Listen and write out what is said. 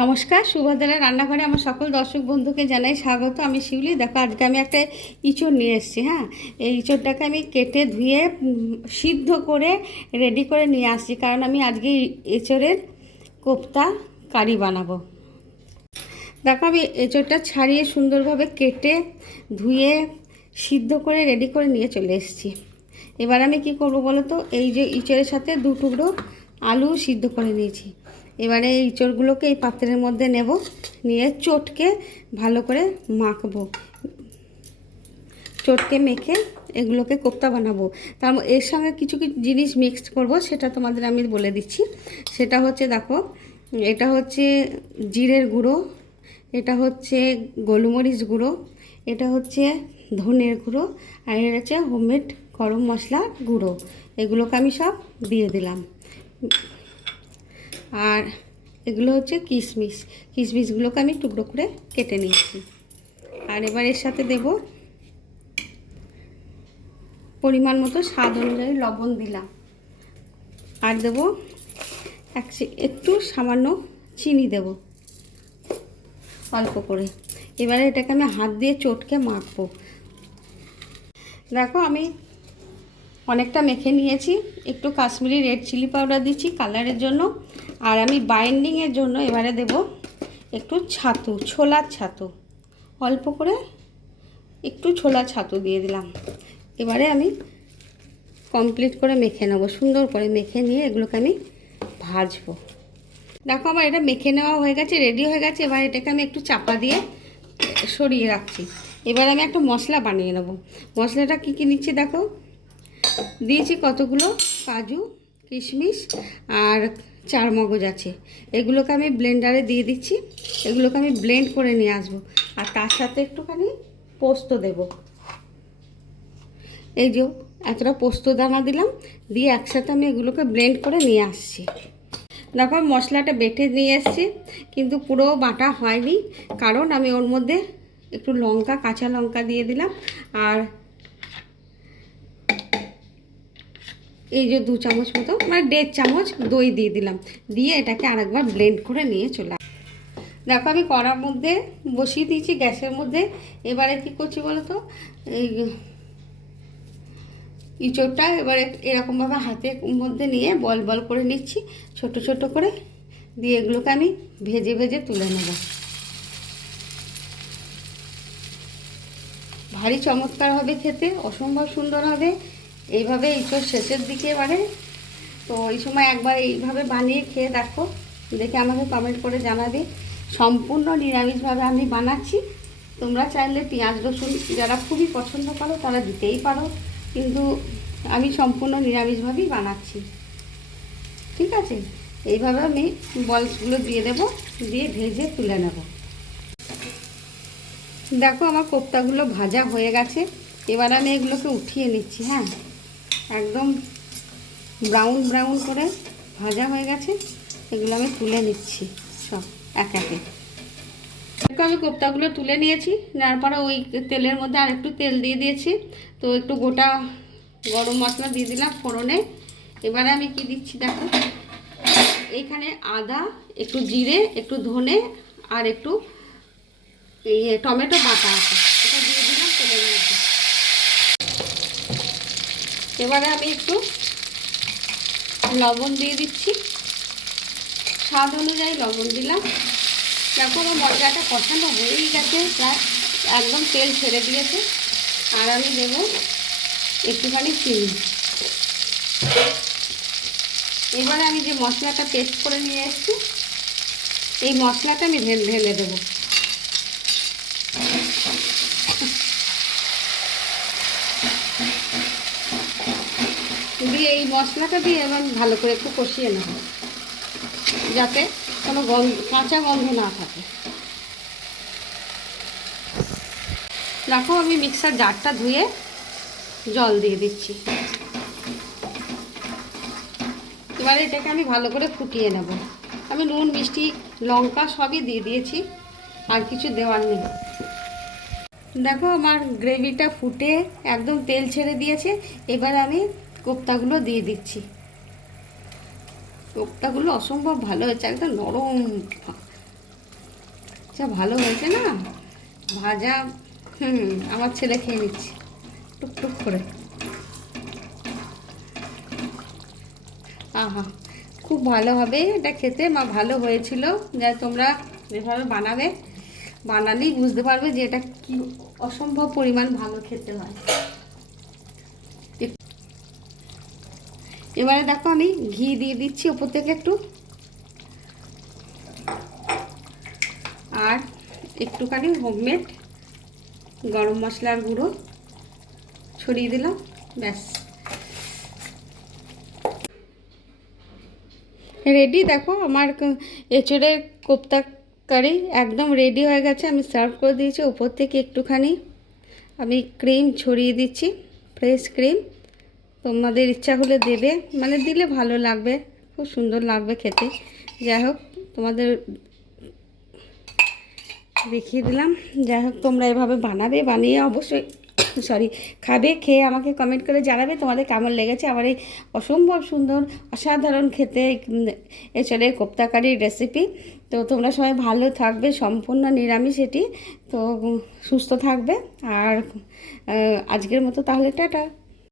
নমস্কার, সুভদ্রা রান্নাঘরে আমার সকল দর্শক বন্ধুকে জানাই স্বাগত। আমি শিউলি। দেখো, আজকে আমি একটা ইঁচড় নিয়ে এসেছি। হ্যাঁ, এই ইঁচড়টাকে আমি কেটে ধুয়ে সিদ্ধ করে রেডি করে নিয়ে আসছি, কারণ আমি আজকে এঁচড়ের কোপ্তা কারি বানাবো। দেখো, আমি এঁচড়টা ছাড়িয়ে সুন্দরভাবে কেটে ধুয়ে সিদ্ধ করে রেডি করে নিয়ে চলে এসেছি। এবার আমি কি করব বলো তো, এই যে ইঁচড়ের সাথে 2 টুকরো আলু সিদ্ধ করে নিয়েছি। এবারে এই ইঁচড়গুলোকে এই পাত্রের মধ্যে নেব, নিয়ে চটকে ভালো করে মাখবো। চটকে মেখে এগুলোকে কোপ্তা বানাবো। তার এর সঙ্গে কিছু কিছু জিনিস মিক্সড করব, সেটা তোমাদের আমি বলে দিচ্ছি। সেটা হচ্ছে, দেখো, এটা হচ্ছে জিরের গুঁড়ো, এটা হচ্ছে গোলমরিচ গুঁড়ো, এটা হচ্ছে ধনের গুঁড়ো, আর এটা হচ্ছে হোমমেড গরম মশলা গুঁড়ো। এগুলোকে আমি সব দিয়ে দিলাম। আর এগুলো হচ্ছে কিশমিশ। কিশমিশগুলোকে আমি টুকরো করে কেটে নিয়েছি। আর এবার এর সাথে দেব পরিমাণ মতো স্বাদ অনুযায়ী লবণ দিলাম। আর দেব একটু সামান্য চিনি দেব, অল্প করে। এবারে এটাকে আমি হাত দিয়ে চটকে মাখবো। দেখো, আমি অনেকটা মেখে নিয়েছি। একটু কাশ্মীরি রেড চিলি পাউডার দিচ্ছি কালারের জন্য। আর আমি বাইন্ডিংয়ের জন্য এবারে দেব একটু ছাতু, ছোলার ছাতু, অল্প করে একটু ছোলার ছাতু দিয়ে দিলাম। এবারে আমি কমপ্লিট করে মেখে নেব, সুন্দর করে মেখে নিয়ে এগুলোকে আমি ভাজবো। দেখো, আমার এটা মেখে নেওয়া হয়ে গেছে, রেডি হয়ে গেছে। এবার এটাকে আমি একটু চাপা দিয়ে সরিয়ে রাখছি। এবার আমি একটা মশলা বানিয়ে নেব। মশলাটা কী কী নিচ্ছি দেখো, দিয়েছি কতগুলো কাজু, কিশমিশ আর চারমগজ আছে। এগুলোকে আমি ব্লেন্ডারে দিয়ে দিচ্ছি। এগুলোকে আমি ব্লেন্ড করে নিয়ে আসবো। আর তার সাথে একটুখানি পোস্ত দেব। এই যে এতটা পোস্ত দানা দিলাম, দিয়ে একসাথে আমি এগুলোকে ব্লেন্ড করে নিয়ে আসছি। দেখো, মশলাটা বেটে নিয়ে এসেছি, কিন্তু পুরো বাটা হয়নি, কারণ আমি ওর মধ্যে একটু লঙ্কা, কাঁচা লঙ্কা দিয়ে দিলাম। আর এই যে 2 চামচ মতো, মানে 1.5 চামচ দই দিয়ে দিলাম। দিয়ে এটাকে আরেকবার ব্লেন্ড করে নিয়ে চলে। দেখো, আমি কড়ার মধ্যে বসিয়ে দিয়েছি গ্যাসের মধ্যে। এবারে কি করছি বলো তো, এই ইঁচড়টা এবারে এরকমভাবে হাতের মধ্যে নিয়ে বল বল করে নিচ্ছি, ছোট ছোট করে। দিয়ে এগুলোকে আমি ভেজে ভেজে তুলে নেব। ভারী চমৎকার হবে খেতে, অসম্ভব সুন্দর হবে। এইভাবে ইঁচড় শেষের দিকে এবারে, তো এই সময় একবার এইভাবে বানিয়ে খেয়ে দেখো, দেখে আমাকে কমেন্ট করে জানাবে। সম্পূর্ণ নিরামিষভাবে আমি বানাচ্ছি। তোমরা চাইলে পেঁয়াজ রসুন যারা খুবই পছন্দ করো তারা দিতেই পারো, কিন্তু আমি সম্পূর্ণ নিরামিষভাবেই বানাচ্ছি। ঠিক আছে, এইভাবে আমি বলসগুলো দিয়ে দেব, দিয়ে ভেজে তুলে নেব। দেখো, আমার কোপ্তাগুলো ভাজা হয়ে গেছে। এবার আমি এগুলোকে উঠিয়ে নিচ্ছি। হ্যাঁ, একদম ব্রাউন ব্রাউন করে ভাজা হয়ে গেছে। এগুলো আমি তুলে নিচ্ছি সব এক একে। আমি কোপ্তাগুলো তুলে নিয়েছি, নেওয়ার পরে ওই তেলের মধ্যে আর একটু তেল দিয়ে দিয়েছি। তো একটু গোটা গরম মশলা দিয়ে দিলাম ফোড়নে। এবারে আমি কি দিচ্ছি দেখো, এইখানে আদা, একটু জিরে, একটু ধনে আর একটু টমেটো বাটা আছে, এটা দিয়ে দিলাম তেলের মধ্যে। এবারে আমি একটু লবণ দিয়ে দিচ্ছি, স্বাদ অনুযায়ী লবণ দিলাম। দেখো, আমার মশলাটা কষানো হয়েই গেছে, প্রায় একদম তেল ছেড়ে দিয়েছে। আর আমি দেবো একটুখানি চিনি। এবারে আমি যে মশলাটা পেস্ট করে নিয়ে এসেছি, এই মশলাটা আমি ঢেলে দেবো। দিয়ে এই মশলাটা দিয়ে এবার ভালো করে একটু কষিয়ে নেব, যাতে কোনো কাঁচা গন্ধ না থাকে। দেখো, আমি মিক্সার জারটা ধুয়ে জল দিয়ে দিচ্ছি। এবারে এটাকে আমি ভালো করে ফুটিয়ে নেব। আমি নুন, মিষ্টি, লঙ্কা সবই দিয়ে দিয়েছি, আর কিছু দেওয়ার নেই। দেখো, আমার গ্রেভিটা ফুটে একদম তেল ছেড়ে দিয়েছে। এবার আমি কোপ্তাগুলো দিয়ে দিচ্ছি। কোপ্তাগুলো অসম্ভব ভালো হয়েছে, একদম নরম যা ভালো হয়েছে না ভাজা। আমার ছেলে খেয়ে নিচ্ছে টুকটুক করে। আহা, খুব ভালো হবে এটা খেতে, মা ভালো হয়েছিল। যা তোমরা এভাবে বানাবে, বানালেই বুঝতে পারবে যে এটা কি অসম্ভব পরিমাণ ভালো খেতে হয়। এবারে দেখো আমি ঘি দিয়ে দিচ্ছি ওপর থেকে একটু, আর একটুখানি হোমমেড গরম মশলার গুঁড়ো ছড়িয়ে দিলাম, ব্যাস রেডি। দেখো আমার এঁচোড়ের কোপ্তা কারি একদম রেডি হয়ে গেছে। আমি সার্ভ করে দিয়েছি। ওপর থেকে একটুখানি আমি ক্রিম ছড়িয়ে দিচ্ছি, ফ্রেশ ক্রিম। তোমাদের ইচ্ছা হলে দেবে, মানে দিলে ভালো লাগবে, খুব সুন্দর লাগবে খেতে। যাই হোক তোমাদের দেখিয়ে দিলাম। যাই হোক তোমরা এভাবে বানাবে, বানিয়ে অবশ্যই খাবে, খেয়ে আমাকে কমেন্ট করে জানাবে তোমাদের কেমন লেগেছে আমার এই অসম্ভব সুন্দর অসাধারণ খেতে এঁচোড়ের কোপ্তা কারির রেসিপি। তো তোমরা সবাই ভালো থাকবে, সম্পূর্ণ নিরামিষ এটি। তো সুস্থ থাকবে। আর আজকের মতো তাহলে টাটা।